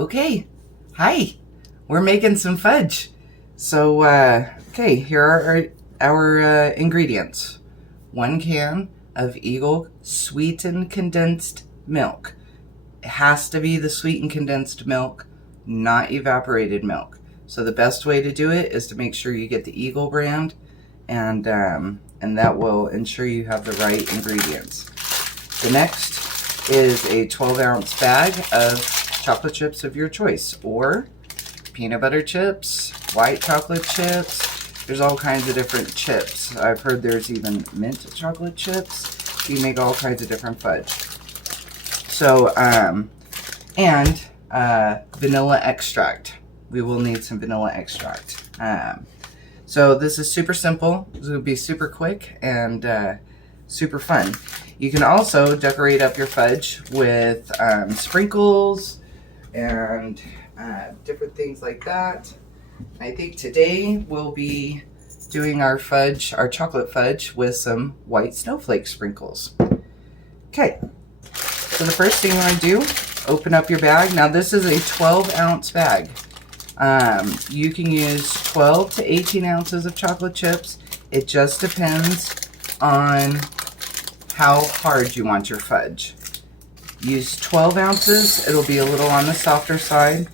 Okay, hi. We're making some fudge. So, okay, here are our ingredients. 1 can of Eagle sweetened condensed milk. It has to be the sweetened condensed milk, not evaporated milk. So the best way to do it is to make sure you get the Eagle brand, and that will ensure you have the right ingredients. The next is a 12-ounce bag of chocolate chips of your choice, or peanut butter chips, white chocolate chips. There's all kinds of different chips. I've heard there's even mint chocolate chips. You make all kinds of different fudge. So, and vanilla extract. We will need some vanilla extract. So this is super simple. This will be super quick and super fun. You can also decorate up your fudge with sprinkles and different things like that. I think today we'll be doing our fudge, our chocolate fudge, with some white snowflake sprinkles. Okay, so the first thing you want to do, open up your bag. Now this is a 12-ounce bag. You can use 12 to 18 ounces of chocolate chips. It just depends on how hard you want your fudge. Use 12 ounces, it'll be a little on the softer side.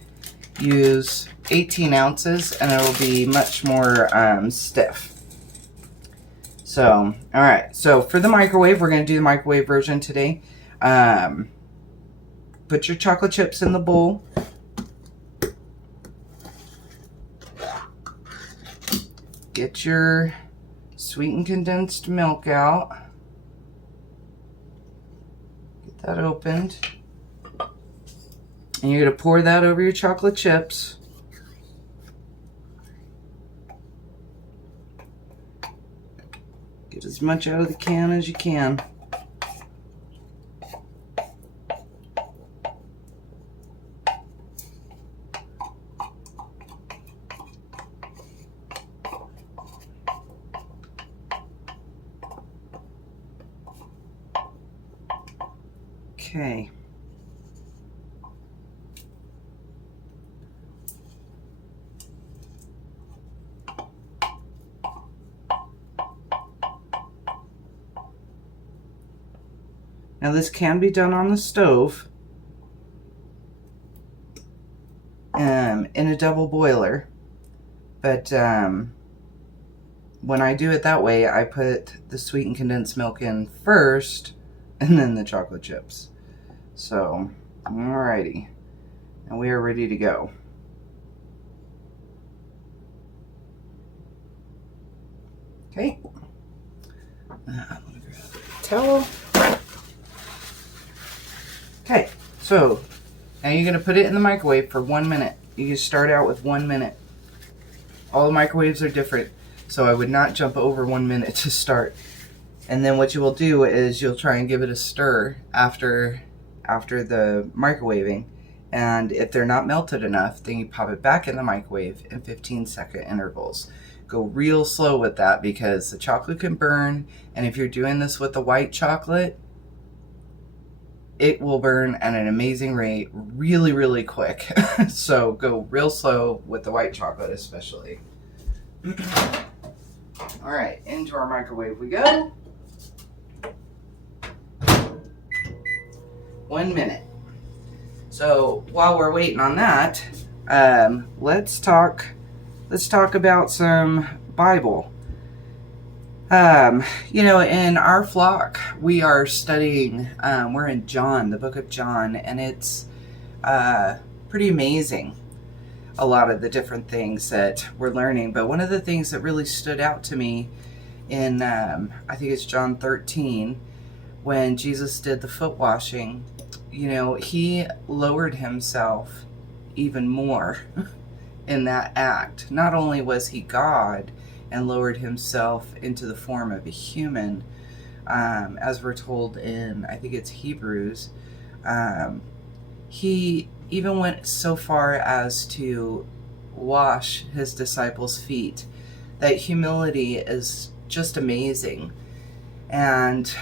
Use 18 ounces and it'll be much more stiff. So, alright, so for the microwave, we're going to do the microwave version today. Put your chocolate chips in the bowl. Get your sweetened condensed milk out. Get that opened. And you're going to pour that over your chocolate chips. Get as much out of the can as you can. Okay. Now this can be done on the stove in a double boiler, but when I do it that way, I put the sweetened condensed milk in first and then the chocolate chips. So, alrighty, and we are ready to go. Okay, I'm gonna grab a towel. Okay, so now you're going to put it in the microwave for 1 minute. You can start out with 1 minute. All the microwaves are different, so I would not jump over 1 minute to start. And then what you will do is you'll try and give it a stir after the microwaving. And if they're not melted enough, then you pop it back in the microwave in 15-second intervals. Go real slow with that because the chocolate can burn. And if you're doing this with the white chocolate, it will burn at an amazing rate really, really quick. So go real slow with the white chocolate especially. All right, into our microwave we go. 1 minute. So while we're waiting on that, let's talk about some Bible. You know, in our flock, we are studying, we're in John, the book of John, and it's pretty amazing, a lot of the different things that we're learning. But one of the things that really stood out to me in, I think it's John 13, when Jesus did the foot washing, you know, he lowered himself even more in that act. Not only was he God, and lowered himself into the form of a human, as we're told in, I think it's Hebrews. He even went so far as to wash his disciples' feet. That humility is just amazing. And,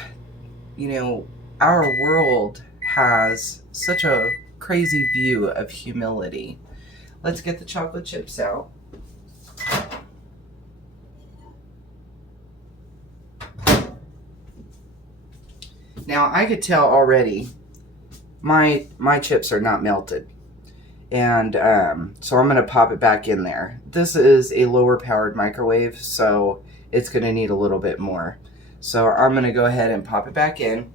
you know, our world has such a crazy view of humility. Let's get the chocolate chips out. Now, I could tell already my chips are not melted. And so I'm going to pop it back in there. This is a lower powered microwave, so it's going to need a little bit more. So I'm going to go ahead and pop it back in.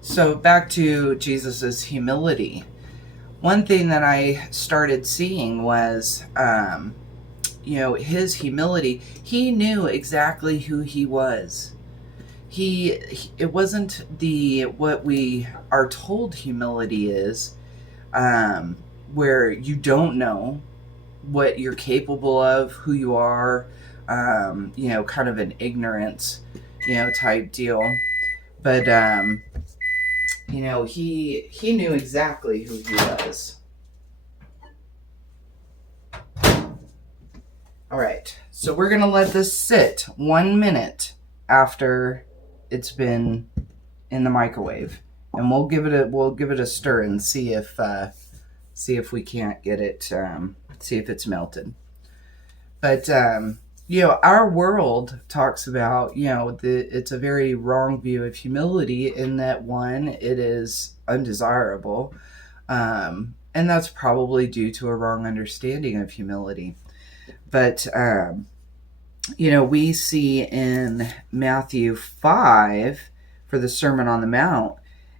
So back to Jesus's humility. One thing that I started seeing was, his humility. He knew exactly who he was. It wasn't what we are told humility is, where you don't know what you're capable of, who you are, kind of an ignorance, type deal. But, he knew exactly who he was. All right, so we're going to let this sit 1 minute after it's been in the microwave, and we'll give it a stir and see if we can't get it, see if it's melted. But our world talks about it's a very wrong view of humility in that, one, it is undesirable, and that's probably due to a wrong understanding of humility. But we see in Matthew 5 for the Sermon on the Mount,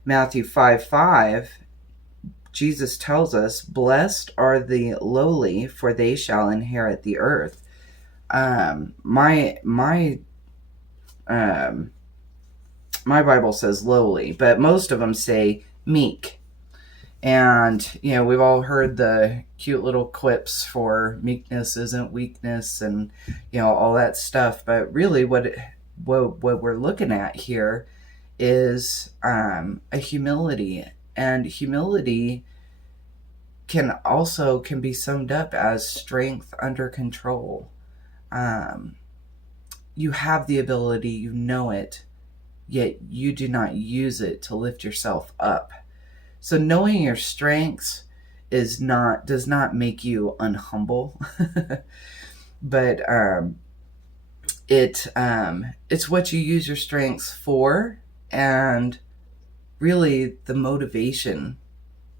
Matthew 5:5, Jesus tells us, "Blessed are the lowly, for they shall inherit the earth." My Bible says lowly, but most of them say meek. And, we've all heard the cute little quips for meekness isn't weakness and, all that stuff. But really what we're looking at here is a humility. And humility can be summed up as strength under control. You have the ability, you know it, yet you do not use it to lift yourself up. So knowing your strengths does not make you unhumble, but it's what you use your strengths for, and really the motivation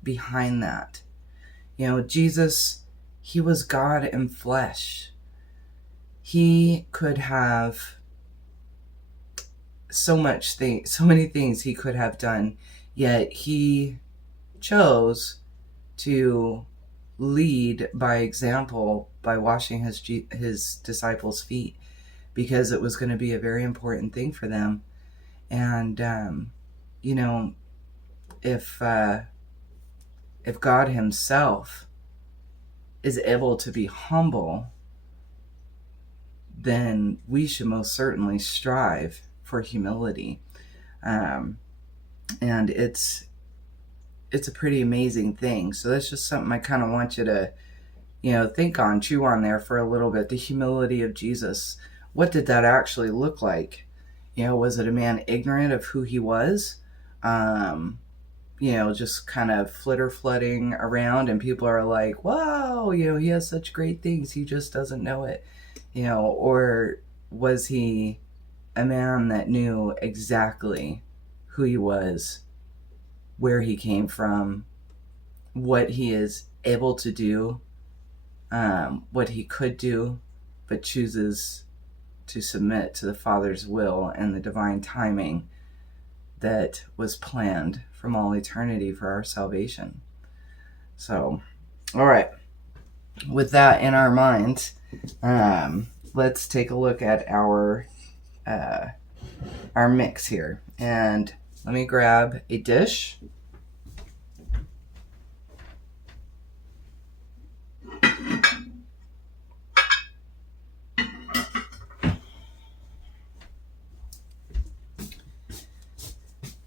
behind that. Jesus, he was God in flesh. He could have so many things he could have done, yet he chose to lead by example by washing his disciples' feet, because it was going to be a very important thing for them. And if God himself is able to be humble, then we should most certainly strive for humility. And it's a pretty amazing thing. So that's just something I kind of want you to, think on, chew on there for a little bit. The humility of Jesus. What did that actually look like? Was it a man ignorant of who he was? Just kind of flitter-flutting around, and people are like, wow, he has such great things, he just doesn't know it. Or was he a man that knew exactly who he was, where he came from, what he is able to do, what he could do, but chooses to submit to the Father's will and the divine timing that was planned from all eternity for our salvation. So, all right. With that in our minds, let's take a look at our mix here. And let me grab a dish.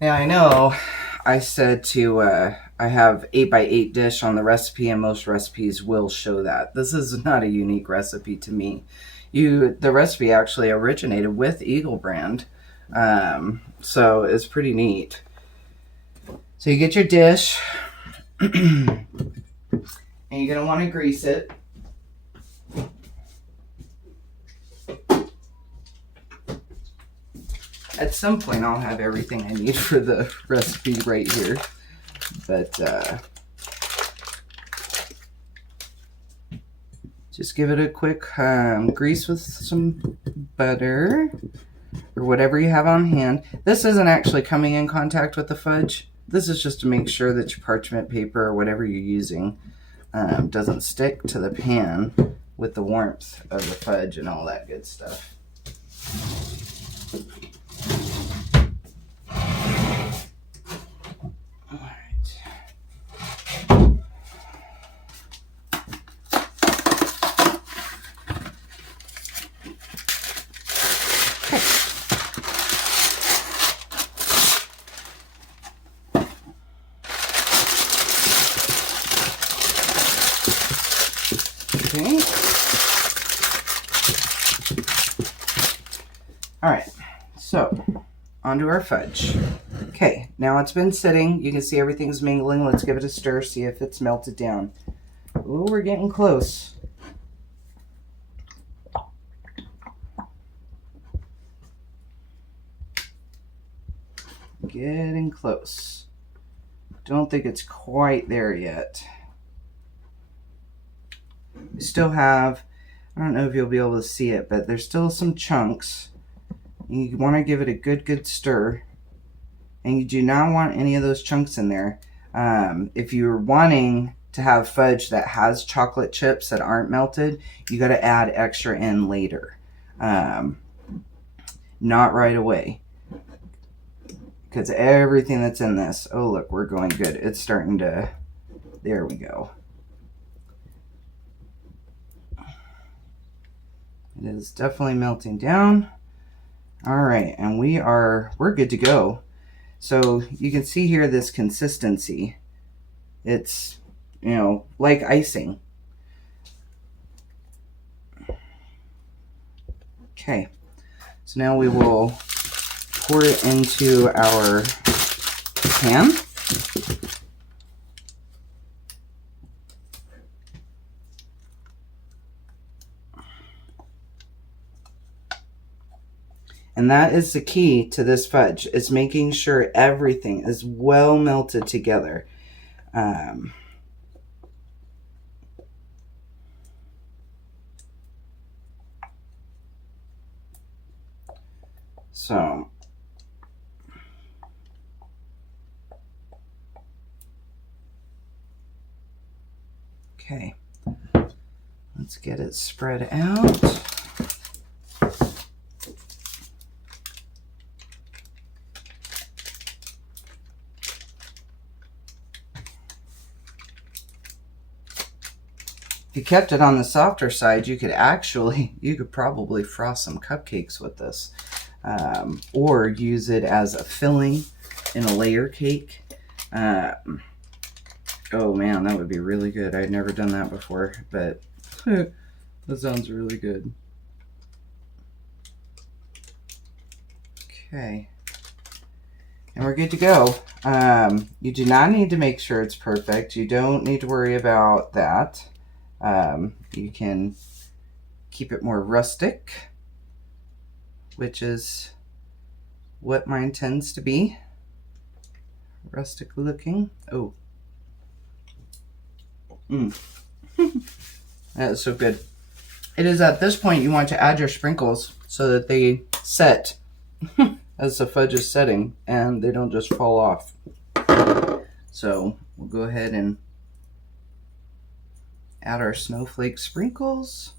Now, I know I said to I have 8x8 dish on the recipe, and most recipes will show that. This is not a unique recipe to me. The recipe actually originated with Eagle brand, so it's pretty neat. So you get your dish, and you're going to want to grease it. At some point, I'll have everything I need for the recipe right here. But just give it a quick grease with some butter or whatever you have on hand. This isn't actually coming in contact with the fudge. This is just to make sure that your parchment paper or whatever you're using doesn't stick to the pan with the warmth of the fudge and all that good stuff. Okay. All right, so onto our fudge. Okay, now it's been sitting. You can see everything's mingling. Let's give it a stir, see if it's melted down. Ooh, we're getting close. Getting close. Don't think it's quite there yet. We still have, I don't know if you'll be able to see it, but there's still some chunks. You want to give it a good stir. And you do not want any of those chunks in there. If you're wanting to have fudge that has chocolate chips that aren't melted, you got to add extra in later. Not right away. Because everything that's in this, oh look, we're going good. It's starting to, there we go. It is definitely melting down. All right, and we're good to go. So you can see here this consistency. It's, like icing. Okay, so now we will pour it into our pan. And that is the key to this fudge, is making sure everything is well melted together. So, okay, let's get it spread out. If you kept it on the softer side, you could probably frost some cupcakes with this, or use it as a filling in a layer cake. Oh man, that would be really good. I'd never done that before, but that sounds really good. Okay, and we're good to go. You do not need to make sure it's perfect. You don't need to worry about that. You can keep it more rustic, which is what mine tends to be. Rustic looking. Oh. That is so good. It is at this point you want to add your sprinkles so that they set as the fudge is setting and they don't just fall off. So we'll go ahead and add our snowflake sprinkles.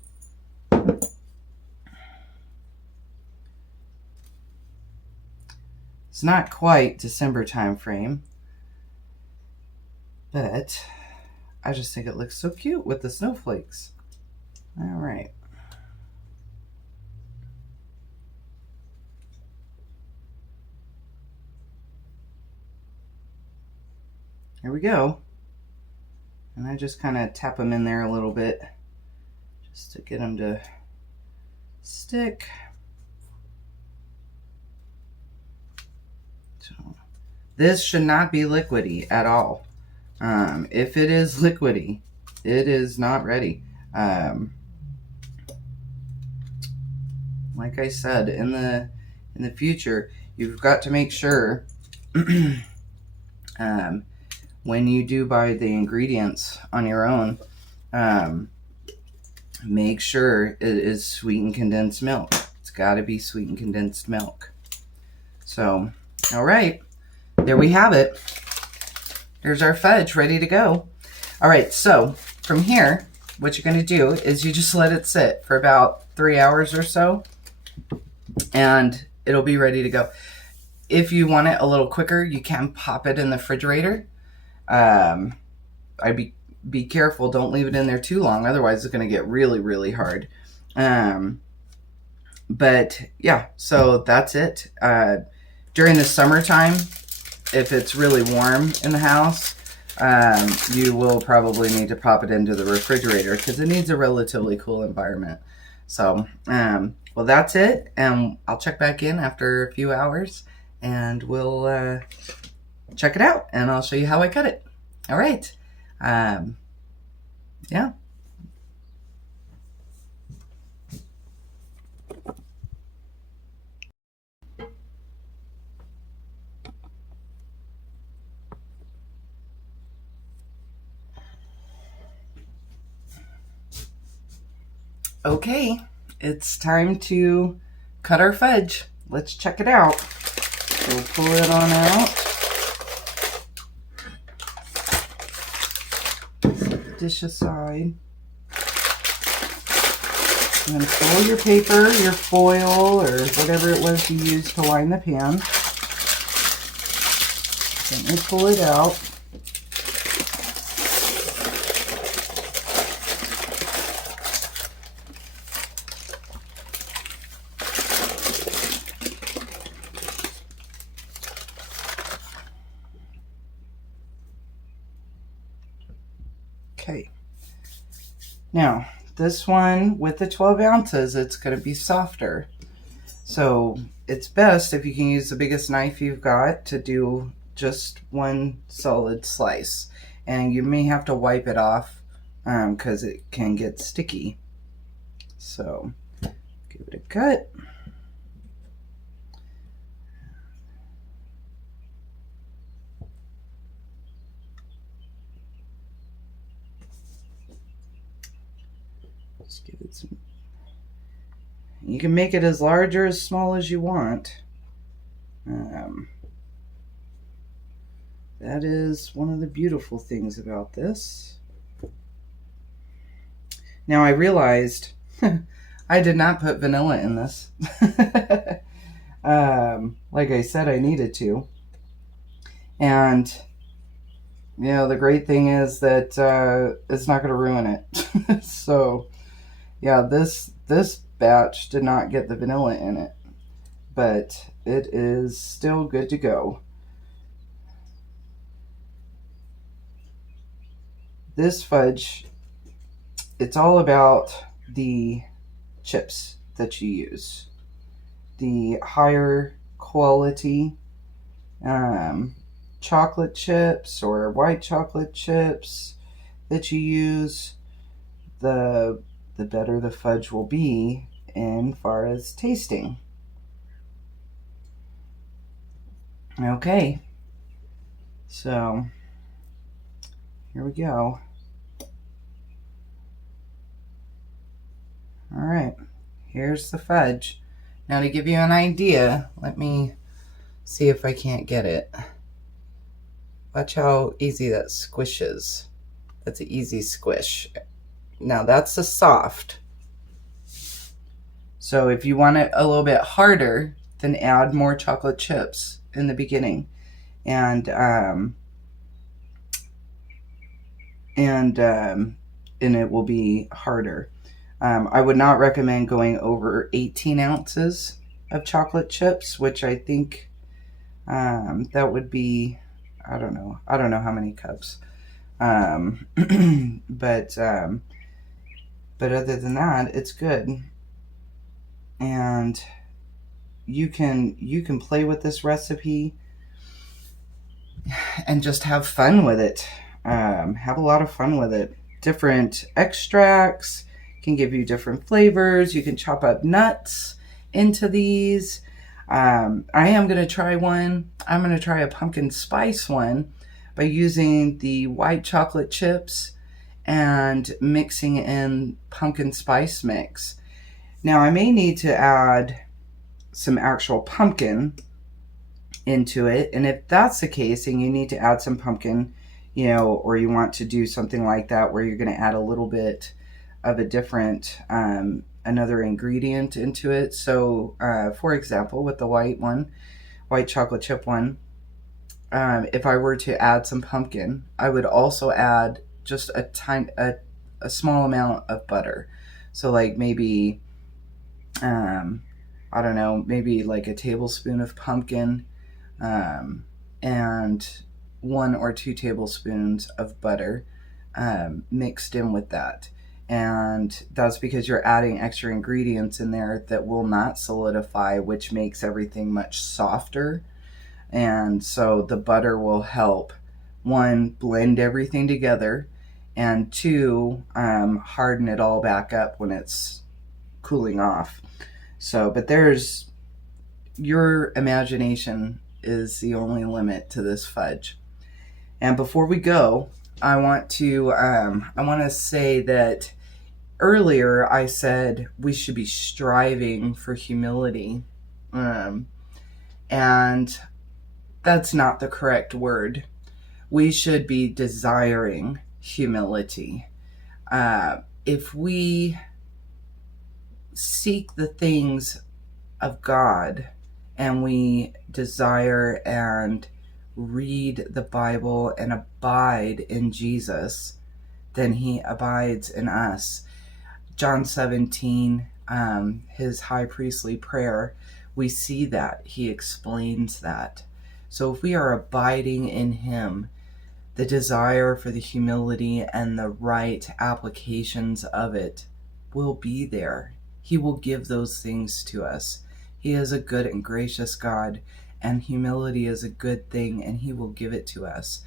It's not quite December time frame, but I just think it looks so cute with the snowflakes. All right. There we go. And I just kind of tap them in there a little bit just to get them to stick. So this should not be liquidy at all. If it is liquidy, it is not ready. Like I said, in the future, you've got to make sure when you do buy the ingredients on your own, make sure it is sweetened condensed milk. It's got to be sweetened condensed milk. So, all right, there we have it. There's our fudge ready to go. All right, so from here, what you're going to do is you just let it sit for about 3 hours or so, and it'll be ready to go. If you want it a little quicker, you can pop it in the refrigerator. I'd be careful. Don't leave it in there too long. Otherwise, it's going to get really, really hard. But yeah, so that's it. During the summertime, if it's really warm in the house, you will probably need to pop it into the refrigerator because it needs a relatively cool environment. So, well, that's it. And I'll check back in after a few hours and we'll check it out and I'll show you how I cut it. All right. Yeah. Okay, it's time to cut our fudge. Let's check it out. So pull it on out. Dish aside. And then fold your paper, your foil, or whatever it was you used to line the pan. Gently pull it out. Okay. Now, this one with the 12 ounces, it's going to be softer. So it's best if you can use the biggest knife you've got to do just one solid slice. And you may have to wipe it off because it can get sticky. So give it a cut. Just give it some. You can make it as large or as small as you want. That is one of the beautiful things about this. Now I realized I did not put vanilla in this. Like I said, I needed to. And you know, the great thing is that it's not going to ruin it. So yeah, this batch did not get the vanilla in it, but it is still good to go. This fudge, it's all about the chips that you use. The higher quality chocolate chips or white chocolate chips that you use, the better the fudge will be in far as tasting. Okay, so here we go. All right, here's the fudge. Now to give you an idea, let me see if I can't get it. Watch how easy that squishes. That's an easy squish. Now that's a soft. So if you want it a little bit harder, then add more chocolate chips in the beginning. And it will be harder. I would not recommend going over 18 ounces of chocolate chips, which I think that would be I don't know how many cups. Um, but um, but other than that, it's good, and you can play with this recipe and just have fun with it. Have a lot of fun with it. Different extracts can give you different flavors. You can chop up nuts into these. I am going to try one. I'm going to try a pumpkin spice one by using the white chocolate chips and mixing in pumpkin spice mix. Now, I may need to add some actual pumpkin into it. And if that's the case, and you need to add some pumpkin, or you want to do something like that where you're going to add a little bit of a different, another ingredient into it. So, for example, with the white chocolate chip one, if I were to add some pumpkin, I would also add just a small amount of butter. So, like maybe, I don't know, maybe like a tablespoon of pumpkin, and 1 or 2 tablespoons of butter mixed in with that. And that's because you're adding extra ingredients in there that will not solidify, which makes everything much softer. And so the butter will help, one, blend everything together, and two, harden it all back up when it's cooling off. So, but your imagination is the only limit to this fudge. And before we go, I want to say that earlier I said we should be striving for humility, and that's not the correct word. We should be desiring humility. If we seek the things of God and we desire and read the Bible and abide in Jesus, then he abides in us. John 17, his high priestly prayer, we see that. He explains that. So if we are abiding in him, the desire for the humility and the right applications of it will be there. He will give those things to us. He is a good and gracious God, and humility is a good thing, and he will give it to us.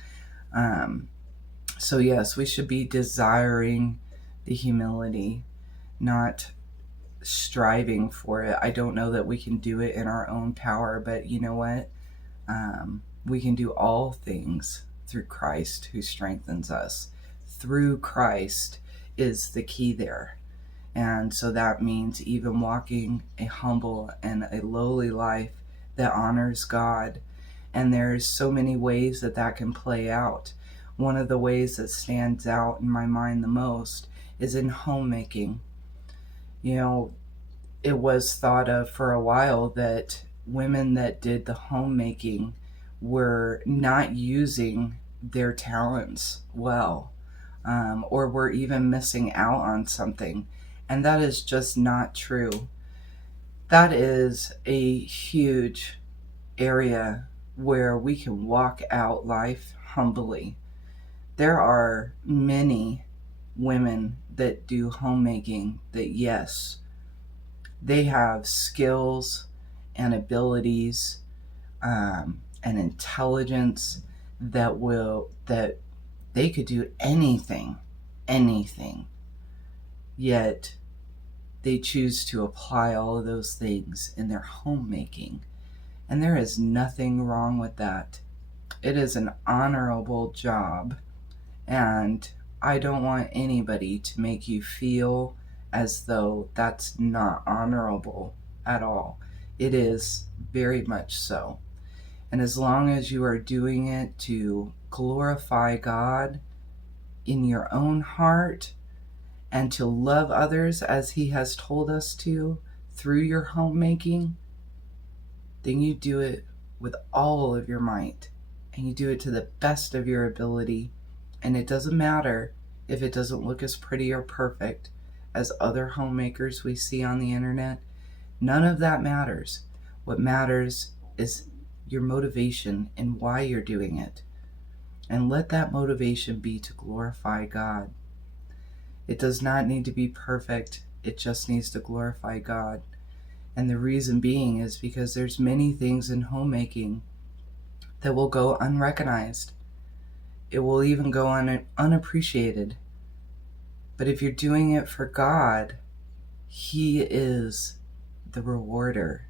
So yes, we should be desiring the humility, not striving for it. I don't know that we can do it in our own power, but you know what? We can do all things through Christ who strengthens us. Through Christ is the key there. And so that means even walking a humble and a lowly life that honors God. And there's so many ways that that can play out. One of the ways that stands out in my mind the most is in homemaking. It was thought of for a while that women that did the homemaking were not using their talents well, or were even missing out on something. And that is just not true. That is a huge area where we can walk out life humbly. There are many women that do homemaking that, yes, they have skills and abilities, and intelligence that they could do anything, yet they choose to apply all of those things in their homemaking. And there is nothing wrong with that. It is an honorable job, and I don't want anybody to make you feel as though that's not honorable at all. It is very much so. And as long as you are doing it to glorify God in your own heart and to love others as he has told us to through your homemaking, then you do it with all of your might, and you do it to the best of your ability. And it doesn't matter if it doesn't look as pretty or perfect as other homemakers we see on the internet. None of that matters. What matters is your motivation and why you're doing it. And let that motivation be to glorify God. It does not need to be perfect. It just needs to glorify God. And the reason being is because there's many things in homemaking that will go unrecognized. It will even go unappreciated. But if you're doing it for God, He is the rewarder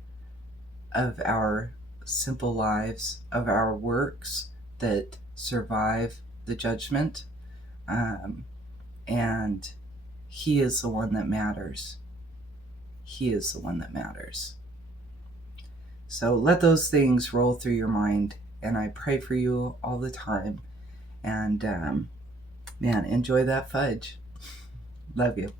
of our simple lives, of our works that survive the judgment. And He is the one that matters. He is the one that matters. So let those things roll through your mind. And I pray for you all the time. And man, enjoy that fudge. Love you.